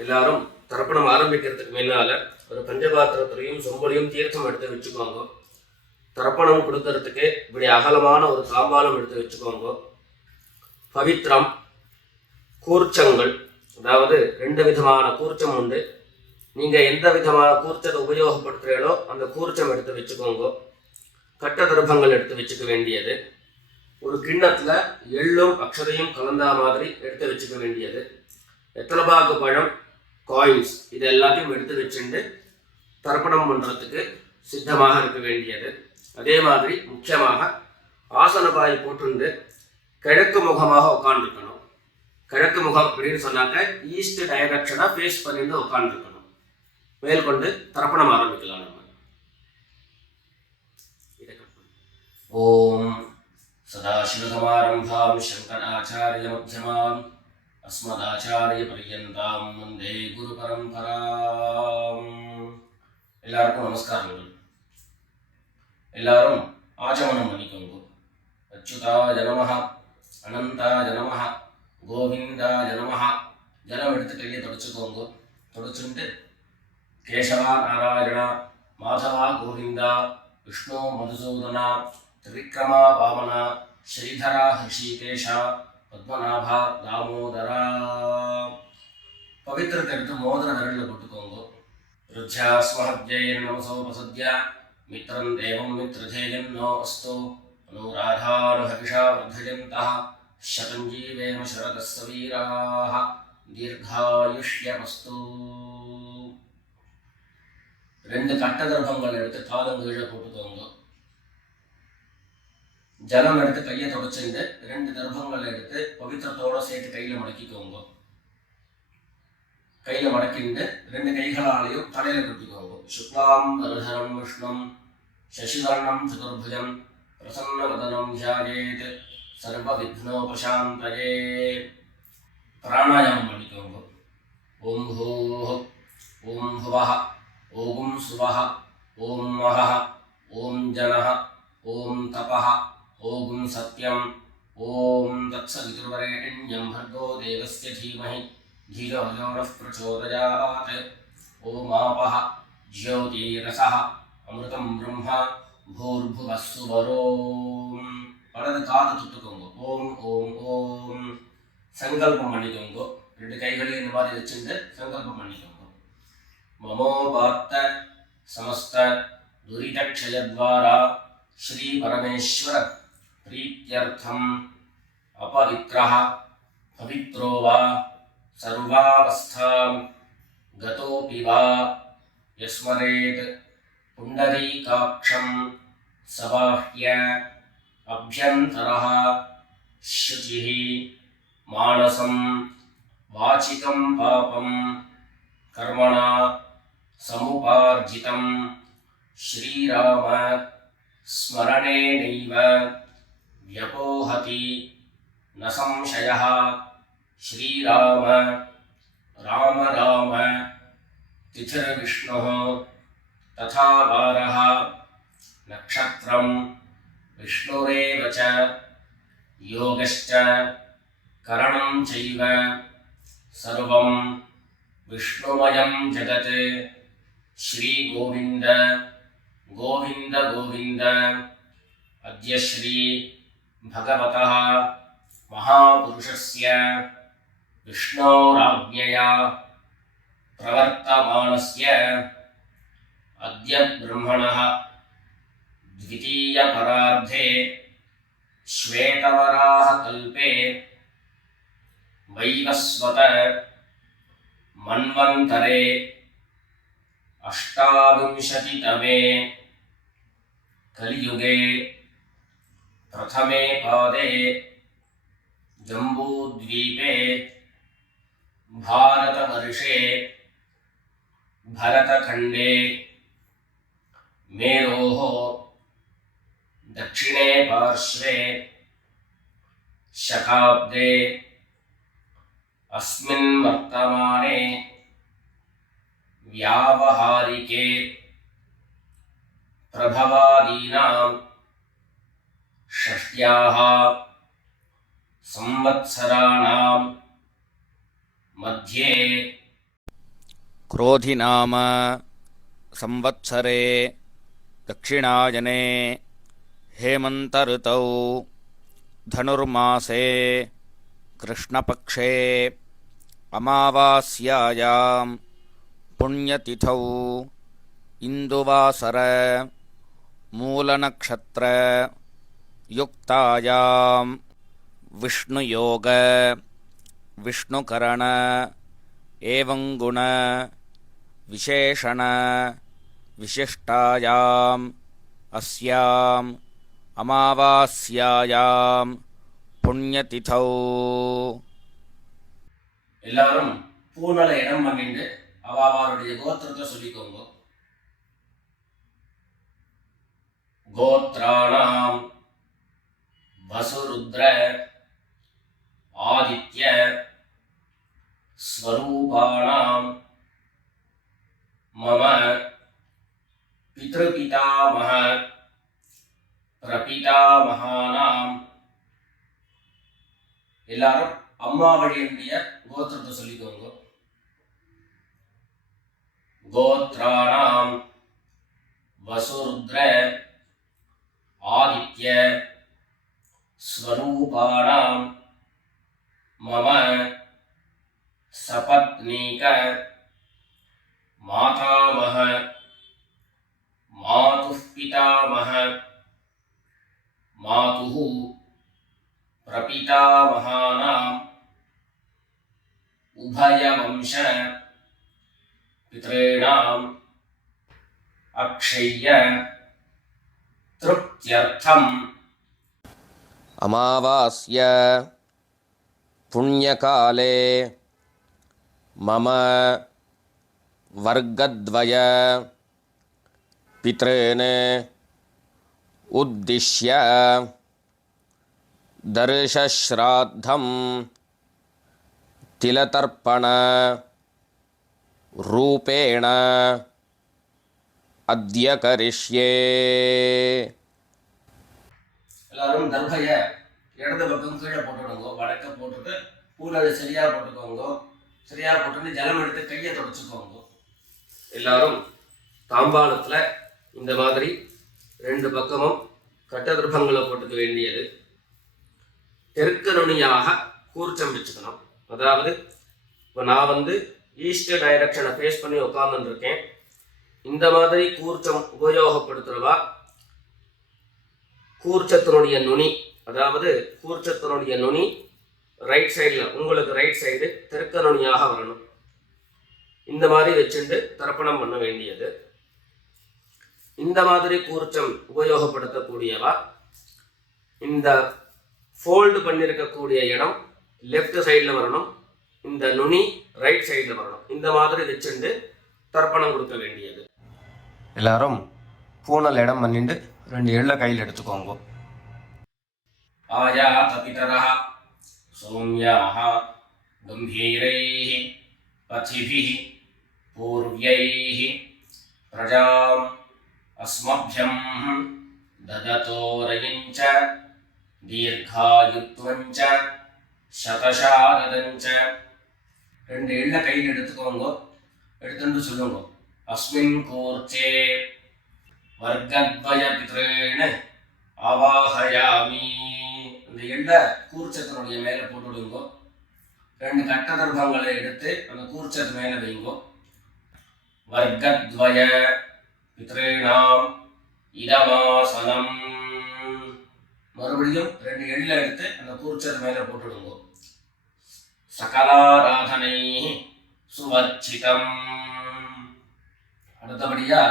எல்லாரும் தர்ப்பணம் ஆரம்பிக்கிறதுக்கு முன்னால ஒரு பஞ்சபாத்திரத்திலையும் சொம்பலையும் தீர்த்தம் எடுத்து வச்சுக்கோங்க. தர்ப்பணம் கொடுக்கறதுக்கு இப்படி அகலமான ஒரு தாம்பாலம் எடுத்து வச்சுக்கோங்க. பவித்ரம், கூர்ச்சங்கள், அதாவது 2 விதமான கூர்ச்சம் உண்டு. நீங்கள் எந்த விதமான கூர்ச்சத்தை உபயோகப்படுத்துகிறீங்களோ அந்த கூர்ச்சம் எடுத்து வச்சுக்கோங்க. கட்ட தர்ப்பங்கள் எடுத்து வச்சுக்க வேண்டியது. ஒரு கிண்ணத்தில் எள்ளும் அக்ஷதையும் கலந்தா மாதிரி எடுத்து வச்சுக்க வேண்டியது. வெத்தலைபாக்கு பழம், காயின்ஸ், இது எல்லாத்தையும் எடுத்து வச்சுட்டு தர்ப்பணம் பண்ணுறதுக்கு சித்தமாக இருக்க வேண்டியது. அதே மாதிரி முக்கியமாக ஆசனபாய் போட்டுண்டு கிழக்கு முகமாக உட்காந்துருக்கணும். கிழக்கு முகம் அப்படின்னு சொன்னாக்க ஈஸ்ட் டைரக்ஷனாக ஃபேஸ் பண்ணிட்டு உட்காந்துருக்கணும். மேற்கொண்டு தர்ப்பணம் ஆரம்பிக்கலாம். நம்ம ஓம் சதாசிவசமாரம்பாம் சங்கராச்சாரிய மத்தியமாம் அஸ்மதாச்சாரிய பர்யந்தாம் வந்தே குரு பரம்பராம். எல்லாருக்கும் நமஸ்காரங்கள். எல்லாரும் ஆச்சமனம் பண்ணிக்கோங்க. அச்சுதாய நமஹ, அனந்தாய நமஹ, கோவிந்தாய நமஹ. ஜலம் எடுத்து கையை தொடச்சுக்கோங்க. தொடச்சுட்டு கேசவா நாராயணா, மாதவா கோவிந்தா, விஷ்ணு மதுசூதனா, திரிக்ரமா வாமனா, ஸ்ரீதரா ஹிருஷிகேஷா, பத்மநாபா தாமோதரா. பவித்திரத்தை எடுத்து மோதிர விரலில் போட்டுக்கோங்க. ருத்யாஸ்மஹத்யேன் நமசோபசத்ய மித்ரம் தேவம் மித்ரதேயம் நோ அஸ்து அனுராதானுஹவிஷா வர்தயந்தः சதம் ஜீவேம சரதஸ்ஸ வீராः தீர்காயுஷ்யமஸ்து. 2 கட்ட தர்ப்பங்கள் எடுத்து காலம் கீழே போட்டுக்கோங்க. ஜலம் எடுத்து கையை தொடச்சுட்டு 2 தர்ப்பங்கள் எடுத்து பவித்திரத்தோட சேர்த்து கையில் மடக்கிக்கோங்க. கையில் மடக்கிட்டு 2 கைகளாலையும் தலையில் கட்டிக்கோங்க. சுக்லாம் வரதரம் விஷ்ணம் சசிவர்ணம் சதுர்புஜம் பிரசன்னவதனம் தியாயேத் சர்வ விக்னோபசாந்தயே. பிராணாயாமம் பண்ணிக்கோங்க. ஓம் ஹோஹ், ஓம் ஹுவஹ, ஓம் சுவஹ, ஓம் மஹஹ, ஓம் ஜனஹ, ஓம் தபஹ, ஓம் சத்யம், ஓம் தத்சவிதுர்வரேண்யம் भर्गो देवस्य धीमहि धियो यो नः प्रचोदयात्. ஓம் ஆபஹ ஜ்யோதிரசஹ அமிர்தம் பிரம்மா பூர்புவः சுவரோம். வலது காதை தொட்டுக்கோங்க. ஓம் ஓம் ஓம். சங்கல்பம் பண்ணிக்கோங்க. 2 கைகளையும் இந்த மாதிரி வச்சுட்டு சங்கல்பம் பண்ணிக்கோங்க. மமோபாத்த சமஸ்த துரிதக்ஷயத்வாரா ஸ்ரீ பரமேஸ்வர பிரீத்யர்த்தம் அபவித்ரஹ பவித்ரோ வா சர்வாவஸ்தாம் கதோபி வா யஸ்மரேத் புண்டரீகாக்ஷம் சபாஹ்ய அப்யந்தரஹ சுசிஹ மானசம் வாசிகம் பாபம் கர்மணா சமுபார்ஜிதம் ஸ்ரீராம ஸ்மரணேனைவ வ்யபோஹதி ந சம்சயः. ஸ்ரீராம ராம ராம திதிர்விஷ்ணுः ததா வாரः நக்ஷத்ரம் விஷ்ணுரேவ ச யோகश्च கரணம் சைவ சர்வம் விஷ்ணுமயம் ஜகத். ஸ்ரீ கோவிந்த கோவிந்த கோவிந்த. அத்ய ஸ்ரீ பகவதः மகாபுருஷஸ்ய விஷ்ணோராஜ்ஞயா பிரவர்த்தமானஸ்ய அத்ய பிரம்மணः द्वितीयपरार्धे श्वेतवराह कल्पे वैवस्वत मन्वन्तरे अष्टाविंशतितमे कलियुगे प्रथमे पादे जम्बूद्वीपे भारतवर्षे भरतखण्डे मेरोः दक्षिणे पार्श्वे शकाब्दे अस्मिन् वर्तमाने व्यावहारिके प्रभवादीनां षष्ट्याः संवत्सराणां मध्ये क्रोधिनाम संवत्सरे दक्षिणायने हेमन्तऋतौ धनुर्मासे कृष्णपक्षे अमावास्यायां पुण्यतिथौ इन्दुवासर मूलनक्षत्र युक्तायां विष्णुयोग विष्णुकरण एवं गुण विशेषण विशिष्टायाम् अस्याम् अमावास्यायां पुण्यतिथौ எல்லாரும் பூநல இடம் பண்ணிட்டு அவருடைய கோத்திரத்தை சொல்லிக்கோங்க. கோத்ராணாம் வசுருத்ர ஆதித்ய ஸ்வரூபாணாம் மம பித்ருபிதாமஹ பிரபிதாமஹானாம். எல்லாரும் அம்மா வழியுடைய கோத்திரத்தை சொல்லிக்கோங்க. கோத்ராணாம் வசுருத்ர ஆதித்ய ஸ்வரூபாணாம் மம சபத்னீக மாதாமஹ மாதுः பிதாமஹ மாதுः பிரபிதாமஹானாம் உபயவம்ச பித்ॄணாம் அக்ஷய்ய திருப்த்யர்த்தம். अमावास्य पुण्यकाले मम वर्गद्वय पितॄन् उद्दिश्य दर्शश्राद्धं तिलतर्पण रूपेण अद्य करिष्ये. எல்லாரும் தர்பைய இடது பக்கம் கீழே போட்டுடுங்க. வடக்க போட்டுட்டு பூல சரியா போட்டுக்கோங்க. சரியா போட்டுட்டு ஜலம் எடுத்து கையை தொடச்சுக்கோங்க. எல்லாரும் தாம்பாளத்துல இந்த மாதிரி ரெண்டு பக்கமும் கட்ட திருப்பங்களை போட்டுக்க வேண்டியது. தெற்கு நுனியாக கூர்ச்சம் வச்சுக்கணும். அதாவது இப்போ நான் ஈஸ்ட் டைரக்ஷனை ஃபேஸ் பண்ணி உட்கார்ந்துட்டு இருக்கேன். இந்த மாதிரி கூர்ச்சம் உபயோகப்படுத்துறவா கூர்ச்சத்தினுடைய நுனி, அதாவது கூர்ச்சத்தினுடைய நுனி ரைட் சைடில், உங்களுக்கு ரைட் சைடு தெற்கு நுனியாக வரணும். இந்த மாதிரி வச்சுட்டு தர்ப்பணம் பண்ண வேண்டியது. இந்த மாதிரி கூர்ச்சம் உபயோகப்படுத்தக்கூடியவா இந்த ஃபோல்டு பண்ணியிருக்கக்கூடிய இடம் லெஃப்ட் சைடில் வரணும், இந்த நுனி ரைட் சைடில் வரணும். இந்த மாதிரி வச்சுட்டு தர்ப்பணம் கொடுக்க வேண்டியது. எல்லாரும் பூனல் இடம் பண்ணிட்டு ரெண்டு எள்ள கையில் எடுத்துக்கோங்க. ஆயாத பிதரஹ சௌம்யாஹ கம்பீரைஹ பதிபிஹ பூர்வ்யைஹ பிரஜாம் அஸ்மப்யம் தததோரயஞ்ச தீர்காயுத்வஞ்ச சதசாரதஞ்ச. ரெண்டு எள்ள கையில் எடுத்துக்கோங்க. எடுத்துட்டு சொல்லுங்க. அஸ்மின் கூர்ச்சே வர்க்கத்வய பித்ரேண அவாஹயாமி. இந்த எள்ள கூர்ச்சத்தினுடைய மேலே போட்டுடுங்க. ரெண்டு கட்ட தர்பங்களை எடுத்து அந்த கூர்ச்சத்து மேலே வைங்கோ. வர்க்கத்வய பித்ரேணாம் இதமாசனம். மறுபடியும் ரெண்டு எள்ள எடுத்து அந்த கூர்ச்சத்து மேலே போட்டுடுங்க. சகலாராதனை சுவர்ச்சிதம். அடுத்தபடியா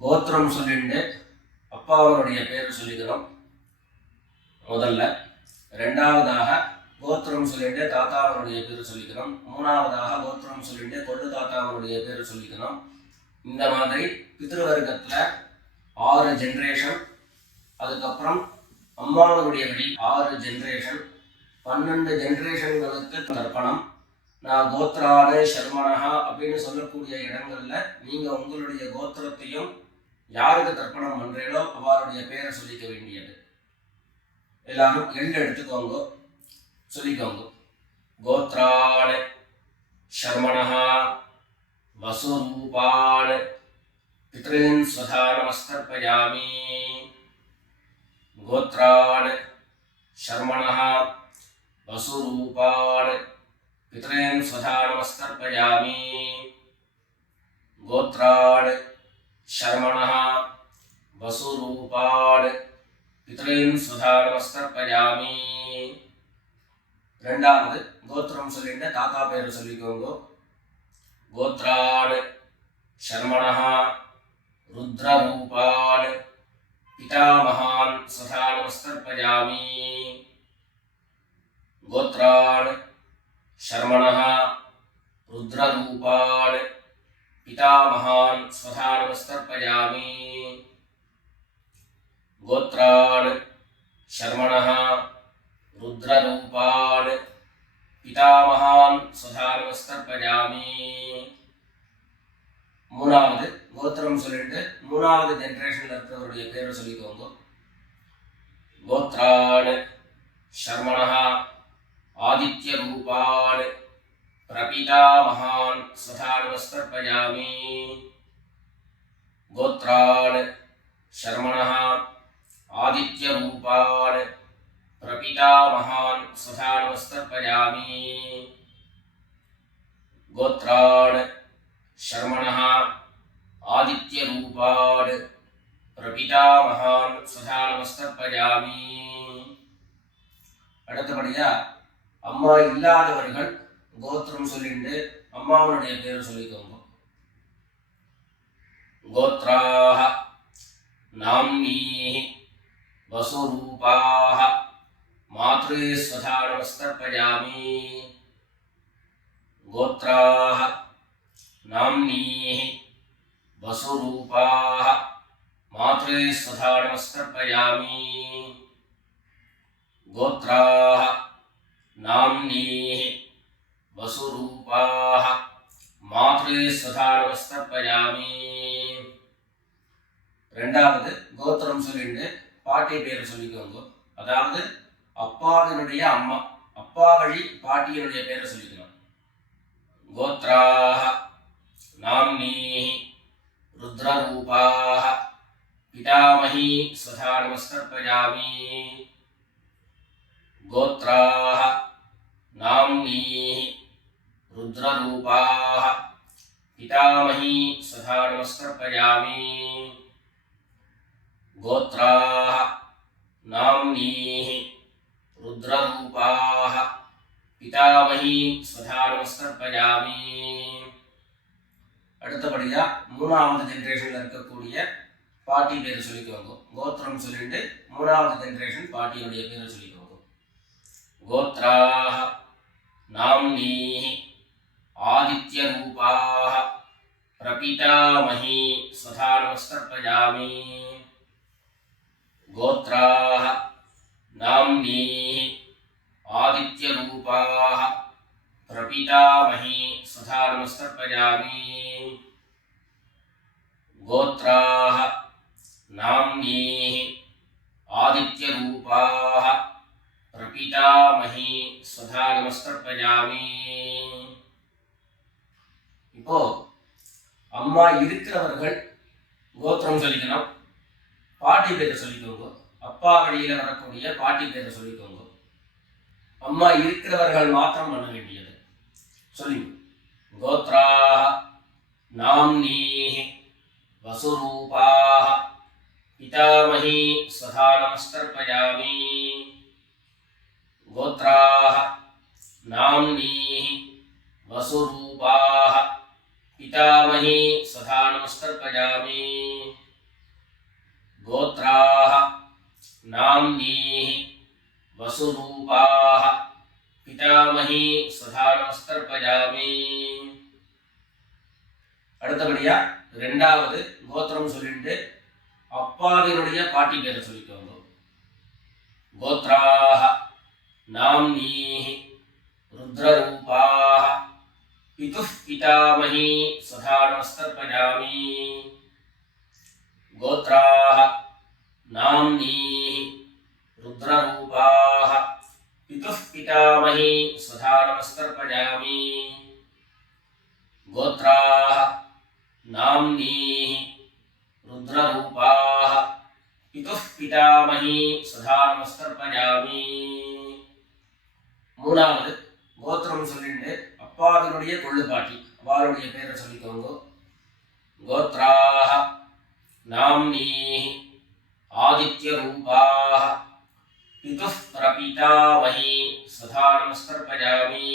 கோத்திரம் சொல்லிட்டு அப்பாவனுடைய பேர் சொல்லிக்கணும் முதல்ல. ரெண்டாவதாக கோத்திரம் சொல்லிட்டு தாத்தாவனுடைய பேர் சொல்லிக்கணும். மூணாவதாக கோத்திரம் சொல்லிட்டு கொள்ளு தாத்தாவனுடைய பேர் சொல்லிக்கணும். இந்த மாதிரி பித்ருவர்க்கத்தில் 6 ஜென்ரேஷன், அதுக்கப்புறம் அம்மாவனுடைய வழி 6 ஜென்ரேஷன், 12 ஜென்ரேஷன்களுக்கு தர்ப்பணம். நான் கோத்ரானு சர்மனஹா அப்படின்னு சொல்லக்கூடிய இடங்கள்ல நீங்க உங்களுடைய கோத்திரத்தையும் யாருக்கு தர்ப்பணம் பண்றீங்களோ அவருடைய பேரை சொல்லிக்க வேண்டியது. எல்லாரும் எள்ளு எடுத்துக்கோங்க, சொல்லிக்கோங்க. கோத்ரானு சர்மனஹா वसुरूपान् पितॄन् स्वधा नमस्कर्पयामि गोत्रान् शर्मणः वसुरूपान् पितॄन् स्वधा नमस्कर्पयामि गोत्रान् शर्मणः वसुरूपान् पितॄन् स्वधा नमस्कर्पयामि ரெண்டாவது கோத்திரம் சொல்லிட்டு தாத்தா பேர் சொல்லிக்கோங்க கோத்ரான் शर्मणः रुद्ररूपान् पितामहान् स्वधा नमस्कर्पयामि गोत्रान् शर्मणः रुद्ररूपान् पितामहान् स्वधा नमस्कर्पयामि गोत्रान् शर्मणः रुद्ररूपान् पितामहान् स्वधा नमस्कर्पयामि மூணாவது கோத்திரம் சொல்லிட்டு மூணாவது ஜெனரேஷன்ல இருக்கிறவருடைய பேரை சொல்லிக்கோங்க கோத்ரான் शर्मणः आदित्य रूपान् प्रपितामहान् स्वधा नमस्कर्पयामि गोत्रान् शर्मणः आदित्य रूपान् प्रपितामहान् स्वधा नमस्कर्पयामि गोत्रान् शर्मणः आदित्य रूपान् प्रपितामहान् स्वधा नमस्कर्पयामि அடுத்தபடியா அம்மா இல்லாதவர்கள் கோத்திரம் சொல்லிட்டு அம்மாவுடைய பேர் சொல்லிக்கோங்க கோத்ராஹ நாம்னீஹி வசுரூபாஹ மாத்ரே ஸ்வதா நமஸ்கர்ப்பயாமி கோத்ராஹ नाम्नीः वसुरूपाः मात्रे स्वधा नमस्कर्पयामि गोत्राः नाम्नीः वसुरूपाः मात्रे स्वधा नमस्कर्पयामि ரெண்டாவது கோத்திரம் சொல்லிட்டு பாட்டி பேர் சொல்லிக்கோங்க அதாவது அப்பாவினுடைய அம்மா அப்பா வழி பாட்டியினுடைய பேரை சொல்லிக்கணும் கோத்ராஹ नाम्नीः रुद्ररूपाः पितामही स्वधा नमस्कर्पयामि गोत्राः नाम्नीः रुद्ररूपाः पितामही स्वधा नमस्कर्पयामि गोत्राः नाम्नीः रुद्ररूपाः पितामही स्वधा नमस्कर्पयामि அடுத்தபடியா மூணாவது ஜெனரேஷன்ல இருக்கக்கூடிய பாட்டி பேர் சொல்லிக்கோங்க கோத்திரம் சொல்லிட்டு மூணாவது ஜெனரேஷன் பாட்டியுடைய பேர் சொல்லிக்கோங்க கோத்ராஹ நாம்னீஹி ஆதித்ய ரூபாஹ பிரபிதாமஹி ஸ்வதா நமஸ்கர்ப்பயாமி கோத்ராஹ நாம்னீஹி ஆதித்ய ரூபாஹ प्रपितामही स्वधा नमस्कर्पयामि गोत्राः नाम्नीः आदित्यरूपाः प्रपितामही स्वधा नमस्कर्पयामि இப்போ அம்மா இருக்கிறவர்கள் கோத்திரம் சொல்லிக்கணும் பாட்டி பேரை சொல்லிக்கோங்க அப்பா வழியில வரக்கூடிய பாட்டி பேரை சொல்லிக்கோங்க அம்மா இருக்கிறவர்கள் மாத்திரம் பண்ண வேண்டியது சொல்லி கோத்ராஹ நாம்னீஹி வசுரூபாஹ பிதாமஹி ஸ்வதா நமஸ்கர்ப்பயாமி கோத்ராஹ நாம்னீஹி வசுரூபாஹ பிதாமஹி ஸ்வதா நமஸ்கர்ப்பயாமி கோத்ராஹ நாம்னீஹி वसुरूपाः पितामही स्वधा नमस्कर्पयामि அடுத்தபடியா ரெண்டாவது கோத்திரம் சொல்லிட்டு அப்பாவினுடைய பாட்டி பேரை சொல்லிக்கோங்க கோத்ராஹ நாம்னீஹி रुद्ररूपाः पितुः पितामही स्वधा नमस्कर्पयामि गोत्राः नाम्नीः रुद्ररूपाः पितुः पितामही स्वधा नमस्कर्पयामि गोत्राः नाम्नीः रुद्ररूपाः पितुः पितामही सदा नमस्कर्पयामि மூணாவது கோத்திரம் சொல்லிட்டு அப்பாவினுடைய கொள்ளுப்பாட்டி அவருடைய பேரை சொல்லிக்கோங்க கோத்ராः नाम्नीः आदित्यरूपाः पितुः प्रपितामही सदा नमस्कर्पयामि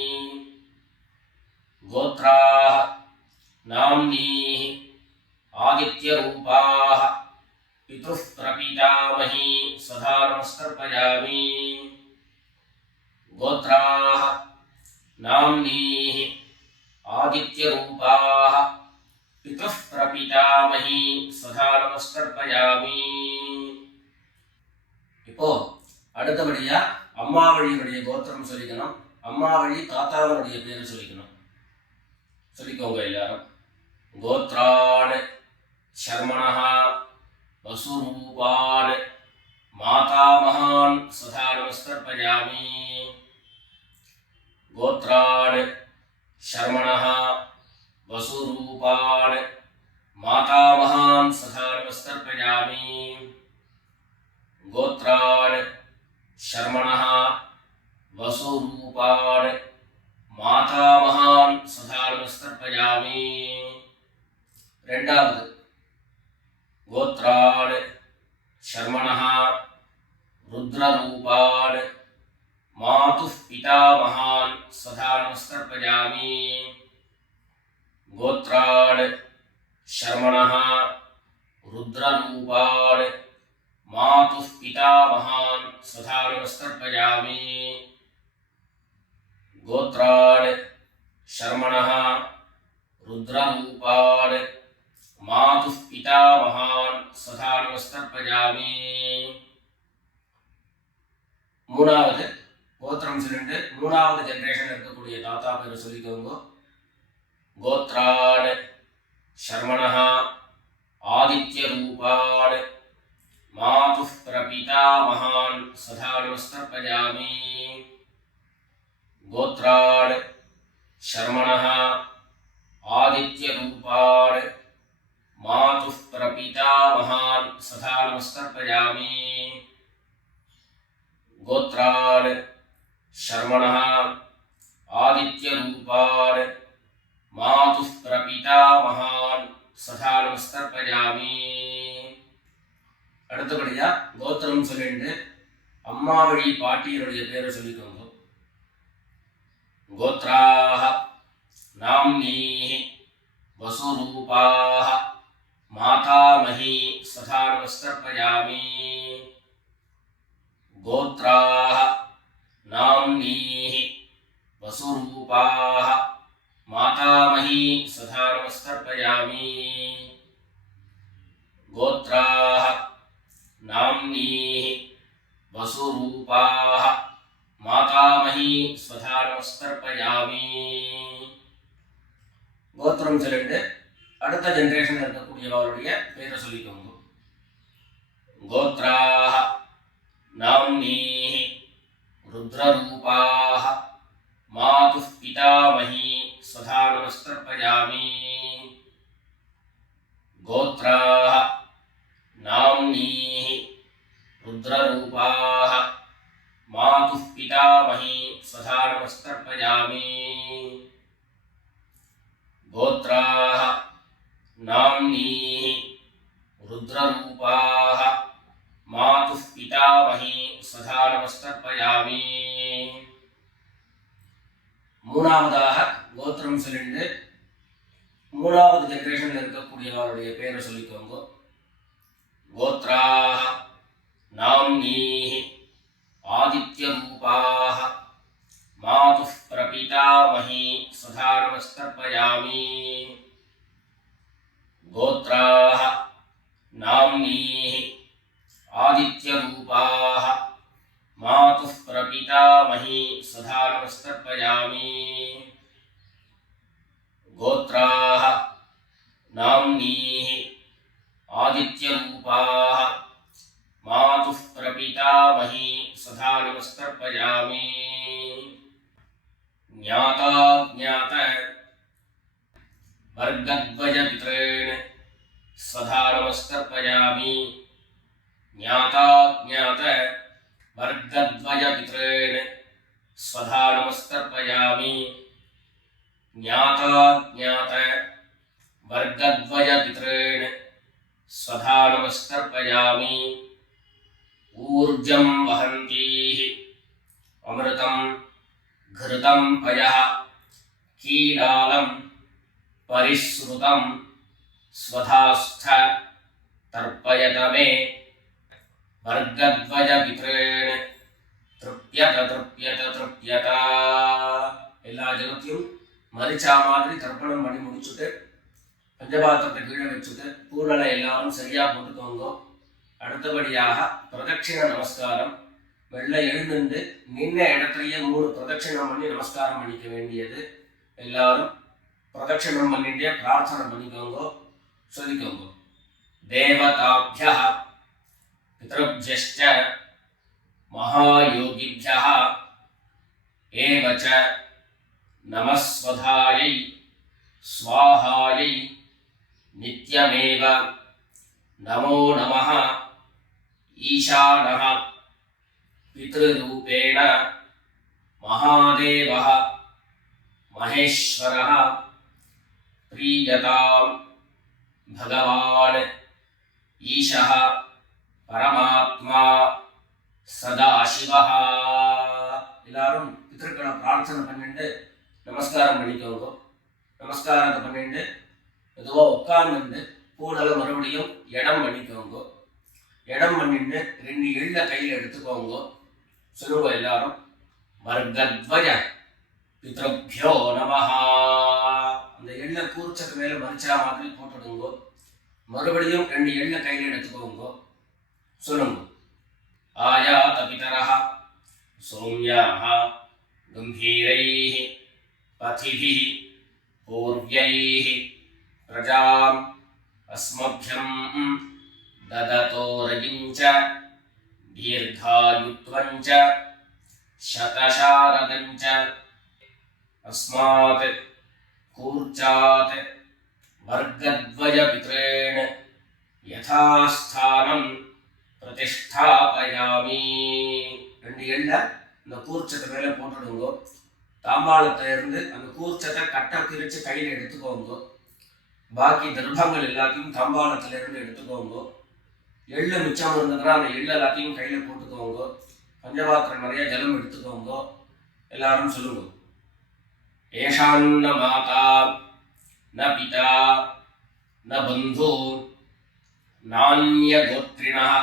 गोत्राः नाम्नीः आदित्यरूपाः पितुः प्रपितामही सदा नमस्कर्पयामि गोत्राः नाम्नीः आदित्यरूपाः पितुः प्रपितामही सदा नमस्कर्पयामि இப்போ அடுத்தபடியா அம்மா வழியுடைய கோத்திரம் சொல்லிக்கணும் அம்மா வழி தாத்தாவுடைய பேரு சொல்லிக்கணும் சொல்லிக்கோங்க எல்லாரும் கோத்ரான் शर्मणः वसुरूपान् मातामहान् सदा नमस्कर्पयामि गोत्रान् शर्मणः वसुरूपान् मातामहान् सदा नमस्कर्पयामि गोत्रान् शर्मणः वसुरूपान् मातामहान् सदा नमस्कर्पयामि ரெண்டாவது गोत्रान् शर्मणः रुद्ररूपान् मातुः पितामहान् सदा नमस्कर्पयामि गोत्रान् शर्मणः रुद्ररूपान् मातुः पितामहान् सदा नमस्कर्पयामि गोत्रान् शर्मणः रुद्ररूपान् मातुः पितामहान् सदा नमस्कर्पयामि மூணாவது கோத்திரம் சொல்லிட்டு மூணாவது ஜெனரேஷன் இருக்கக்கூடிய தாத்தா பேரை சொல்லிக்கோங்க கோத்ரான் शर्मणः आदित्यरूपान् मातुः प्रपितामहान् सदा नमस्कर्पयामि गोत्रान् शर्मणः आदित्यरूपान् मातुः प्रपितामहान् सदा नमस्कर्पयामि गोत्रान् शर्मणः आदित्यरूपान् मातुः प्रपितामहान् सदा नमस्कर्पयामि அடுத்தபடியா கோத்திரம் சொல்லிட்டு அம்மா வழி பாட்டியருடைய பேரை சொல்லிக்கோங்க கோத்ராः नाम्नीः वसुरूपाः मातामही सदा नमस्कर्पयामि गोत्राः नाम्नीः वसुरूपाः मातामही सदा नमस्कर्पयामि गोत्राः नाम्नीः वसुरूपाः मातामही सदा नमस्कर्पयामि கோத்திரம் சொல்லிட்டு அடுத்த ஜெனரேஷன் இருக்கக்கூடியவருடைய பேரை சொல்லிக்கோங்க கோத்ராः नाम्नीः रुद्ररूपाः मातुः पितामही सदा नमस्कर्पयामि गोत्राः नाम्नीः रुद्ररूपाः मातुः पितामही सदा नमस्कर्पयामि गोत्राः नाम्नीः रुद्ररूपाः मातुः पितामही सदा नमस्कर्पयामि மூணாவதாக கோத்திரம் சொல்லிட்டு மூணாவது ஜெனரேஷன்ல இருக்கக்கூடியவருடைய பேரை சொல்லிக்கோங்க கோத்ராः नाम्नीः आदित्यरूपाः मातुः प्रपितामही सदा नमस्कर्पयामि गोत्राः नाम्नीः आदित्यरूपाः मातुः प्रपितामही सदा नमस्कर्पयामि गोत्राः नाम्नीः आदित्यरूपाः मातुः प्रपितामही सदा नमस्कर्पयामि ज्ञाता ज्ञात वर्गद्वयपितॄन् स्वधा नमस्कर्पयामि ज्ञाता ज्ञात वर्गद्वयपितॄन् स्वधा नमस्कर्पयामि ज्ञाता ज्ञात वर्गद्वयपितॄन् स्वधा नमस्कर्पयामि ऊर्जं वहन्तीः अमृतं घृतं पयः कीलालं परिश्रुतं स्वधास्थ तर्पयत मे वर्गद्वयपितॄन् तृप्यत तृप्यत तृप्यत எல்லா ஜலத்தையும் மரிச்சா மாதிரி தர்ப்பணம் பண்ணி முடிச்சுட்டு பஞ்சபாத்திரத்தை கீழே வச்சுட்டு பூரணை எல்லாரும் சரியா போட்டுக்கோங்க. அடுத்தபடியாக பிரதட்சிண நமஸ்காரம். வெள்ளை எழுந்து நின்ன இடத்துலயே 3 பிரதட்சிணம் பண்ணி நமஸ்காரம் பண்ணிக்க வேண்டியது. எல்லாரும் பிரதட்சிணம் பண்ணிட்டே பிரார்த்தனை பண்ணிக்கோங்க, சொல்லிக்கோங்க. தேவதாப்யः பித்ருப்யश्च மகாயோகிभ्यः ஏவச்ச நமஸ்வதாயை ஸ்வாஹாயை நித்யமேவ நமோ நமः ஈசானः பித்ருரூபேண மகாதேவः மகேஸ்வரः प्रीयताम् भगवान् ईशः परमात्मा सदाशिवः. எல்லாரும் பித்ருக்களை பிரார்த்தனை பண்ணிட்டு நமஸ்காரம் பண்ணிக்கோங்க. நமஸ்காரத்தை பண்ணிட்டு எதுவோ உட்கார்ந்து பூனலை மறுபடியும் இடம் பண்ணிக்கோங்க. இடம் பண்ணிட்டு 2 எள்ள கையில் எடுத்துக்கோங்க. சொல்லுங்க எல்லாரும் வர்கத்வய பித்ருப்யோ நமஹ. அந்த எண்ணெய் கூர்ச்சக்கு மேல மரிச்சா மாதிரி போட்டுடுங்க. மறுபடியும் 2 எண்ணெய் கையில் எடுத்துக்கோங்க. சொல்லுங்க ஆயாத பிதரஹ சௌம்யாஹ கம்பீரைஹ பதிபிஹ பூர்வைஹ பிரஜாம் அஸ்மப்யம் தததோ ரஜிஞ்ச தீர்காயுத்வஞ்ச சதசாரதஞ்ச अस्मात् कूर्चात् वर्गद्वयपितॄन् यथास्थानं प्रतिष्ठापयामि. 2 எண்ணை இந்த கூர்ச்சத்தை மேலே போட்டுடுங்க. தாம்பாளத்தை இருந்து அந்த கூர்ச்சத்தை கட்டை பிரித்து கையில் எடுத்துக்கோங்க. பாக்கி தர்ப்பங்கள் எல்லாத்தையும் தாம்பாளத்துல இருந்து எடுத்துக்கோங்க. எள்ளு மிச்சம் இருந்ததுன்னா அந்த எள்ளு எல்லாத்தையும் கையில் போட்டுக்கோங்க. பஞ்சபாத்திரம் நிறைய ஜலம் எடுத்துக்கோங்க. எல்லாரும் சொல்லுங்க ஏஷாन्न மாதா ந பிதா ந பந்து நான்யகோத்ரிணः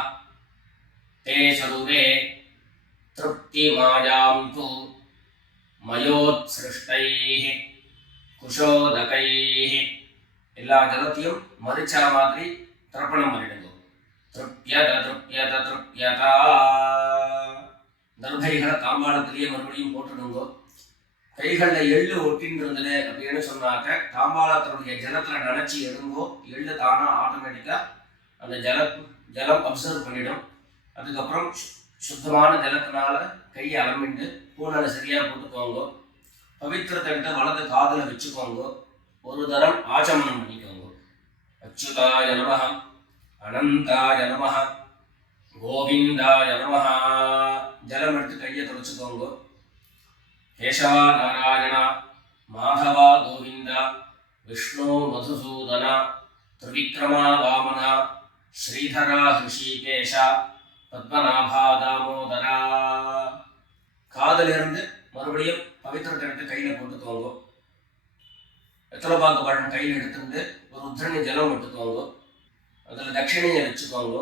தே சர்வே திருப்திமாயாம் து மயோத்ஸ்ருஷ்டைः குஷோதகைः. எல்லா ஜலத்தையும் மரிச்சா மாதிரி தர்ப்பணம் பண்ணிடுங்க. திருப்யத திருப்யத திருப்யதா. தர்பைகளை தாம்பாளத்திலேயே மறுபடியும் போட்டுடுங்க. கைகளில் எள்ளு ஒட்டின்னு இருந்தது அப்படின்னு சொன்னாக்க தாம்பாளத்தினுடைய ஜலத்தில் நினச்சி எடுங்கோ. எள்ளு தானா ஆட்டோமேட்டிக்காக அந்த ஜலம் அப்சர்வ் பண்ணிடும். அதுக்கப்புறம் சுத்தமான ஜலத்தினால கையை அலம்பிட்டு பூனலை சரியாக போட்டுக்கோங்க. பவித்திரத்தை எடுத்து வலது காதில் வச்சுக்கோங்க. ஒரு தரம் ஆச்சமனம் பண்ணிக்கோங்க. அச்சுதாய நமஹ அனந்தாய நமஹ கோவிந்தாய நமஹ. ஜலம் எடுத்து கையை தொடச்சுக்கோங்க. கேசவ நாராயண மாதவ கோவிந்த விஷ்ணு மதுசூதன திரிவிக்ரமா வாமன ஸ்ரீதரா ஹிருஷிகேஷ பத்மநாபா தாமோதரா. காதிலிருந்து மறுபடியும் பவித்திரத்தை எடுத்து கையில் போட்டுக்கோங்க. வெத்தலைப்பாக்கு பழம் கையில் எடுத்துட்டு ஒரு உத்தரணி ஜலம் எடுத்துக்கோங்க. அதில் தட்சிணையை வச்சுக்கோங்க.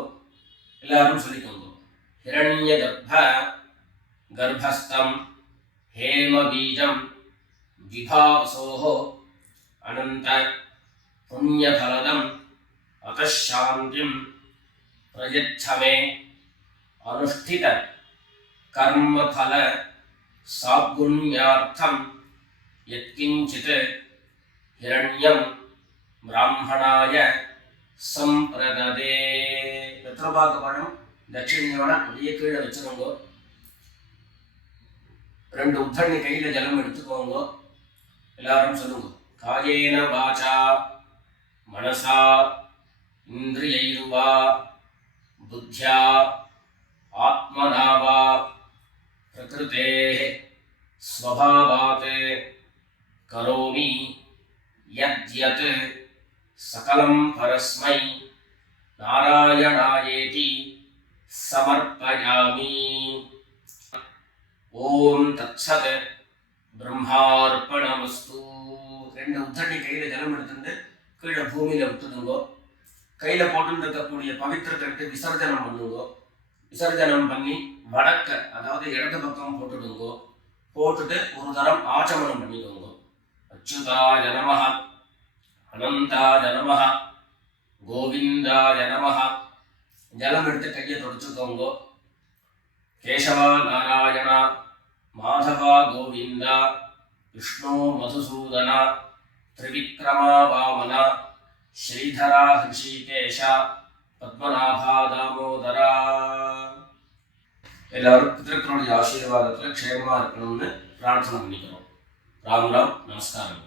எல்லாரும் சொல்லிக்கோங்க ஹிரண்ய கர்ப்பஸ்தம் हेमबीजं विभावसोः अनंत पुण्यफलदं अतः शान्तिं प्रयच्छ मे अनुष्ठित कर्मफल सागुण्यार्थं यत्किंचित् हिरण्यं ब्राह्मणाय संप्रददे. வெத்தலைப்பாக்கு தட்சிணையோட அப்படியே கீழே வச்சுக்கோங்க. 2 உத்தரணி கையில் ஜலம் எடுத்துக்கோங்க. எல்லாரும் சொல்லுங்க காயேன வாசா மனசா இந்திரியைர்வா புத்யா ஆத்மனா வா பிரகிருதேஹ ஸ்வபாவாத் கரோமி யத்யத் சகலம் பரஸ்மை நாராயணாயேதி சமர்ப்பயாமி. ஓம் தத்சத் பிரம்மார்ப்பணமஸ்து. ரெண்டு உத்தண்ணி கையில் ஜலம் எடுத்துட்டு கீழே பூமியில் விட்டுடுங்கோ. கையில் போட்டு இருக்கக்கூடிய பவித்திரத்தை விட்டு விசர்ஜனம் பண்ணுங்கோ. விசர்ஜனம் பண்ணி வடக்க அதாவது இடது பக்கம் போட்டுடுங்கோ. போட்டுட்டு ஒரு தரம் ஆச்சமனம் பண்ணிக்கோங்க. அச்சுதாய நமஹ, அனந்தாய நமஹ, கோவிந்தாய நமஹ. ஜலம் எடுத்து கையை தொடச்சுக்கோங்க. கேசவா நாராயணா, மாதவா கோவிந்தா, விஷ்ணு மதுசூதனா, திரிவிக்ரமா வாமனா, ஸ்ரீதரா ஹிருஷிகேஷா, பத்மநாபா தாமோதரா. எல்லாரும் பிதர்களுடைய ஆசீர்வாதத்தில் க்ஷேமமாக இருக்கணும்னு பிரார்த்தனை பண்ணிக்கிறோம். ராம் ராம், நமஸ்காரம்.